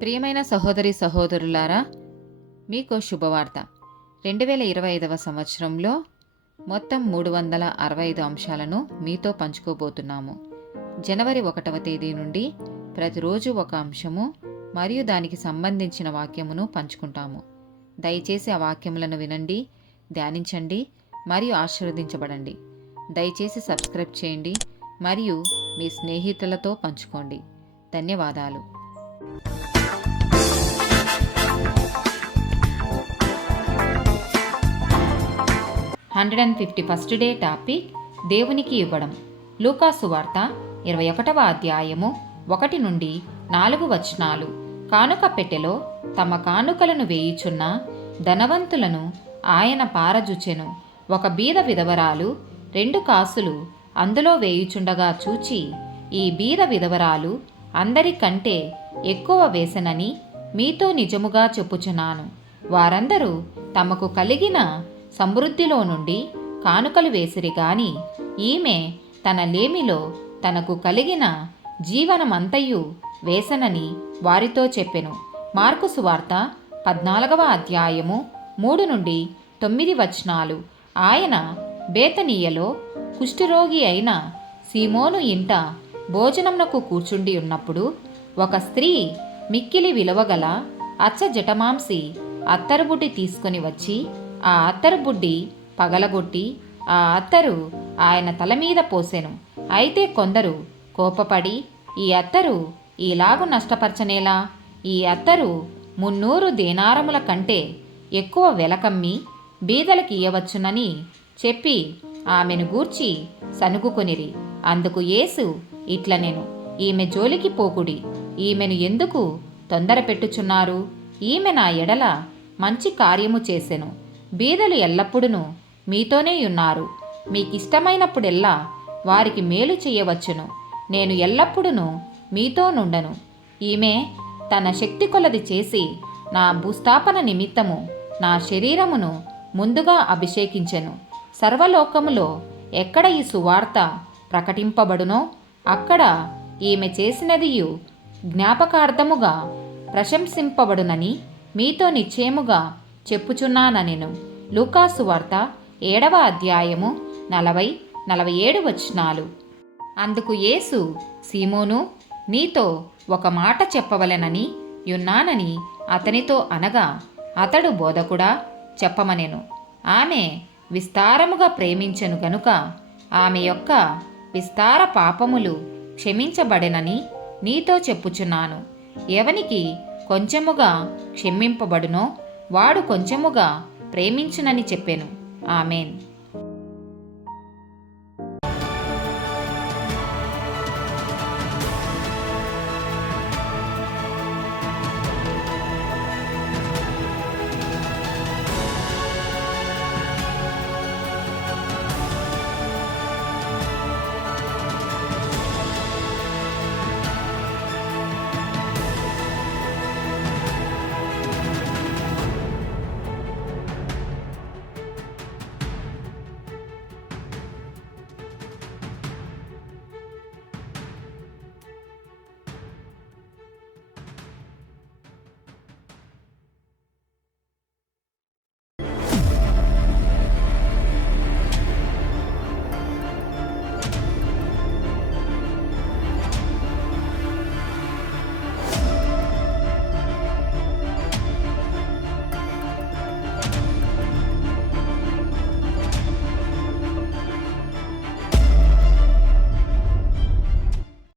ప్రియమైన సహోదరి సహోదరులారా, మీకు శుభవార్త. 2025 సంవత్సరంలో మొత్తం 365 అంశాలను మీతో పంచుకోబోతున్నాము. జనవరి 1వ తేదీ నుండి ప్రతిరోజు ఒక అంశము మరియు దానికి సంబంధించిన వాక్యమును పంచుకుంటాము. దయచేసి ఆ వాక్యములను వినండి, ధ్యానించండి మరియు ఆశీర్వదించబడండి. దయచేసి సబ్స్క్రైబ్ చేయండి మరియు మీ స్నేహితులతో పంచుకోండి. ధన్యవాదాలు. 151st డే టాపిక్ దేవునికి ఇవ్వడం. లూకా సువార్త 21వ అధ్యాయము 1 నుండి 4 వచనాలు. కానుక పెట్టెలో తమ కానుకలను వేయుచున్న ధనవంతులను ఆయన పారజుచెను. ఒక బీద విధవరాలు 2 కాసులు అందులో వేయుచుండగా చూచి, ఈ బీద విధవరాలు అందరికంటే ఎక్కువ వేసెనని మీతో నిజముగా చెప్పుచున్నాను. వారందరూ తమకు కలిగిన సమృద్ధిలో నుండి కానుకలు వేసిరి గాని ఈమె తన లేమిలో తనకు కలిగిన జీవనమంతయు వేసనని వారితో చెప్పెను. మార్కు సువార్త 14వ అధ్యాయము 3 నుండి 9 వచనాలు. ఆయన బేతనీయలో కుష్ఠరోగి అయిన సీమోను ఇంట భోజనమునకు కూర్చుండి ఉన్నప్పుడు ఒక స్త్రీ మిక్కిలి విలువగల అచ్చ జటమాంసి అత్తరుబుడ్డి తీసుకొని వచ్చి ఆ అత్తరుబుడ్డి పగలగొట్టి ఆ అత్తరు ఆయన తల మీద పోసెను. అయితే కొందరు కోపపడి, ఈ అత్తరు ఈలాగు నష్టపరచనేలా? ఈ అత్తరు 300 దేనారముల కంటే ఎక్కువ వెలకమ్మి బీదలకి ఇయ్యవచ్చునని చెప్పి ఆమెను గూర్చి సనుగుకొనిరి. అందుకు యేసు ఇట్లనెను, ఈమె జోలికి పోకుడి. ఈమెను ఎందుకు తొందర పెట్టుచున్నారు? ఈమె నా ఎడల మంచి కార్యము చేసెను. బీదలు ఎల్లప్పుడూ మీతోనే ఉన్నారు. మీకిష్టమైనప్పుడెల్లా వారికి మేలు చేయవచ్చును. నేను ఎల్లప్పుడూ మీతో నుండను. ఈమె తన శక్తి కొలది చేసి నా భూస్థాపన నిమిత్తము నా శరీరమును ముందుగా అభిషేకించెను. సర్వలోకములో ఎక్కడ ఈ సువార్త ప్రకటింపబడునో అక్కడ ఈమె చేసినదియు జ్ఞాపకార్థముగా ప్రశంసింపబడునని మీతో నిశ్చయముగా చెప్పుచున్నానెను. లూకా సువార్త 7వ అధ్యాయము 40-47 వచనాలు. అందుకు యేసు, సీమోను, నీతో ఒక మాట చెప్పవలెనని యున్నానని అతనితో అనగా, అతడు బోధకుడా, చెప్పమనెను. ఆమె విస్తారముగా ప్రేమించెను గనుక ఆమె యొక్క విస్తార పాపములు క్షమించబడెనని నీతో చెప్పుచున్నాను. ఎవనికి కొంచెముగా క్షమింపబడునో వాడు కొంచెముగా ప్రేమించునని చెప్పెను. ఆమేన్.